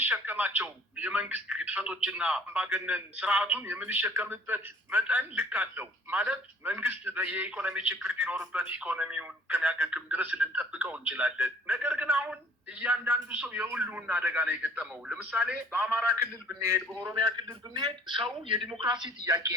የምንሸከማቸው የመንግስት ግድፈቶችና አምባገነን ስርዓቱን የምንሸከምበት መጠን ልክ አለው ማለት መንግስት የኢኮኖሚ ችግር ቢኖርበት ኢኮኖሚውን ከሚያገግም ድረስ ልንጠብቀው እንችላለን። ነገር ግን አሁን እያንዳንዱ ሰው የሁሉን አደጋ ነው የገጠመው። ለምሳሌ በአማራ ክልል ብንሄድ፣ በኦሮሚያ ክልል ብንሄድ ሰው የዲሞክራሲ ጥያቄ፣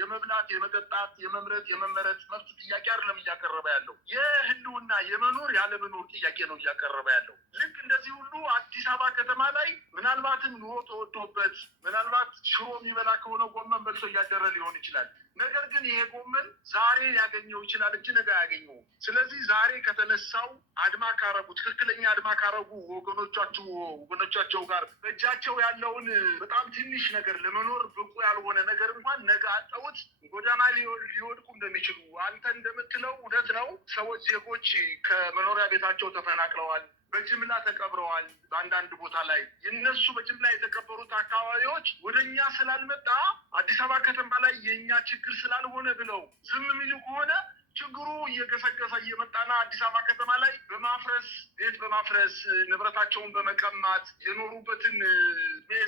የመብላት፣ የመጠጣት፣ የመምረጥ፣ የመመረጥ መብት ጥያቄ አይደለም እያቀረበ ያለው የህልውና የመኖር ያለመኖር ጥያቄ ነው እያቀረበ ያለው። ልክ እንደዚህ ሁሉ አዲስ አበባ ከተማ ላይ ምናልባትም ኑሮ ተወዶበት ምናልባት ሽሮ የሚበላ ከሆነ ጎመን በልቶ እያደረ ሊሆን ይችላል። ነገር ግን ይሄ ጎመን ዛሬ ያገኘው ይችላል እንጂ ነገ አያገኘው። ስለዚህ ዛሬ ከተነሳው አድማ ካረጉ ትክክለኛ አድማ ካረጉ ወገኖቻቸው ጋር በእጃቸው ያለውን በጣም ትንሽ ነገር ለመኖር ብቁ ያልሆነ ነገር እንኳን ነገ አጠውት ጎዳና ሊወድቁ እንደሚችሉ አንተ እንደምትለው እውነት ነው። ዜጎች ከመኖሪያ ቤታቸው ተፈናቅለዋል፣ በጅምላ ተቀብረዋል። በአንዳንድ ቦታ ላይ የነሱ በጅምላ የተቀበሩት አካባቢዎች ወደኛ ስላልመጣ አዲስ አበባ ከተማ ላይ የኛ ችግር ስላልሆነ ብለው ዝም የሚሉ ከሆነ ችግሩ እየገሰገሰ እየመጣና አዲስ አበባ ከተማ ላይ ቤት በማፍረስ ንብረታቸውን በመቀማት የኖሩበትን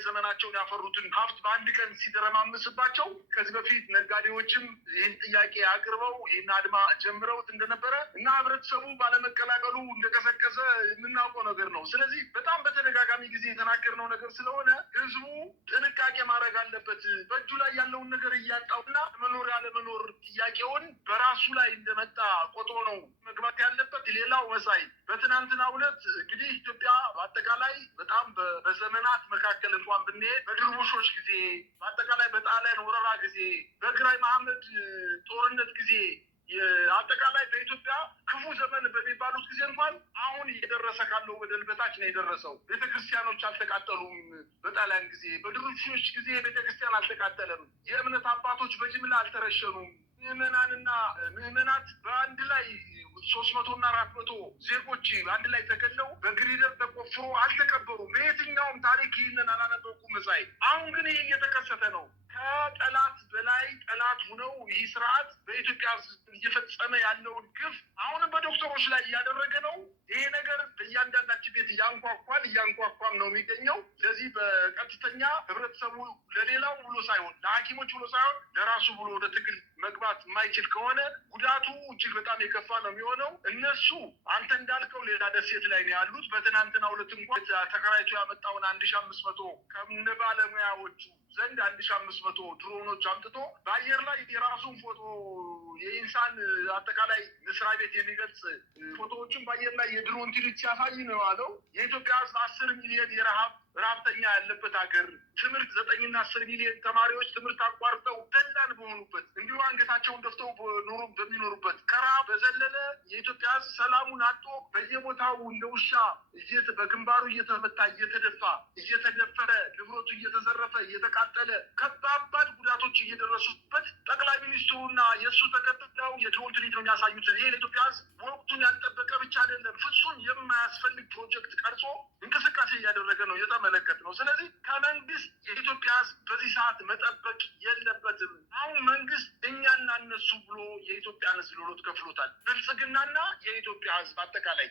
ዘመናቸውን ያፈሩትን ሀብት በአንድ ቀን ሲደረማምስባቸው ከዚህ በፊት ነጋዴዎችም ይህን ጥያቄ አቅርበው ይህን አድማ ጀምረውት እንደነበረ እና ህብረተሰቡ ባለመቀላቀሉ እንደቀሰቀሰ የምናውቀው ነገር ነው። ስለዚህ በጣም በተደጋጋሚ ጊዜ የተናገርነው ነገር ስለሆነ ህዝቡ ጥንቃቄ ማድረግ አለበት። በእጁ ላይ ያለውን ነገር እያጣውና መኖር ያለመኖር ጥያቄውን በራሱ ላይ እንደመጣ ቆጥሮ ነው መግባት ያለበት። ሌላው መሳይ በትናንትናው ዕለት እንግዲህ ኢትዮጵያ በአጠቃላይ በጣም በዘመናት መካከል እንኳን ብንሄድ በድርቡሾች ጊዜ፣ በአጠቃላይ በጣሊያን ወረራ ጊዜ፣ በግራኝ መሐመድ ጦርነት ጊዜ አጠቃላይ በኢትዮጵያ ክፉ ዘመን በሚባሉት ጊዜ እንኳን አሁን እየደረሰ ካለው በደል በታች ነው የደረሰው። ቤተክርስቲያኖች አልተቃጠሉም። በጣሊያን ጊዜ በድርቡሾች ጊዜ ቤተክርስቲያን አልተቃጠለም። የእምነት አባቶች በጅምላ አልተረሸኑም። ምዕመናት በአንድ ላይ 300 እና 400 ዜጎች አንድ ላይ ተገለው በግሪደር ተቆፍሮ አልተቀበሩም። በየትኛውም ታሪክ ይህንን አላነበብኩም መሳይ። አሁን ግን ይህ እየተከሰተ ነው። ከጠላት በላይ ጠላት ሆነው ይህ ስርዓት በኢትዮጵያ እየፈጸመ ያለውን ግፍ አሁንም በዶክተሮች ላይ እያደረገ ነው። ይሄ ነገር በእያንዳንዳችን ቤት እያንኳኳም ነው የሚገኘው። ለዚህ በቀጥተኛ ህብረተሰቡ ለሌላው ብሎ ሳይሆን ለሐኪሞች ብሎ ሳይሆን ለራሱ ብሎ ወደ ትግል መግባት የማይችል ከሆነ ጉዳቱ እጅግ በጣም የከፋ ነው የሚሆነው። እነሱ አንተ እንዳልከው ሌላ ደሴት ላይ ነው ያሉት። በትናንትናው ዕለት እንኳን ተከራይቶ ያመጣውን 1500 ከነ ባለሙያዎቹ ዘንድ 1500 ድሮኖች አምጥቶ በአየር ላይ የራሱን ፎቶ የኢንሳን አጠቃላይ መስሪያ ቤት የሚገልጽ ፎቶዎችን በአየር ላይ የድሮን ትርኢት ሲያሳይ ነው ያለው። የኢትዮጵያ ህዝብ 10 ሚሊዮን ረሀብተኛ ያለበት ሀገር፣ ትምህርት 9 እና 10 ሚሊዮን ተማሪዎች ትምህርት አቋርጠው ደላን በሆኑበት እንዲሁ አንገታቸውን ደፍተው በሚኖሩበት ከረሀብ በዘለለ የኢትዮጵያ ህዝብ ሰላሙን አጥቶ በየቦታው እንደ ውሻ በግንባሩ እየተመታ እየተደፈረ ንብረቱ እየተዘረፈ እየተቃጠለ ከባባድ ጉዳቶች እየደረሱበት ጠቅላይ ሚኒስትሩና የእሱ ተከትለው የድሮን ትርኢት ነው የሚያሳዩት። ይሄ ለኢትዮጵያ ህዝብ ወቅቱን ያልጠበቀ ብቻ አይደለም፣ ፍጹም የማያስፈልግ ፕሮጀክት ቀርጾ እንቅስቃሴ እያደረገ ነው የተመለከት ነው። ስለዚህ ከመንግስት የኢትዮጵያ ህዝብ በዚህ ሰዓት መጠበቅ የለበትም። አሁን መንግስት እኛና እነሱ ብሎ የኢትዮጵያን ህዝብ ሎሎት ከፍሎታል። ብልጽግናና የኢትዮጵያ ህዝብ አጠቃላይ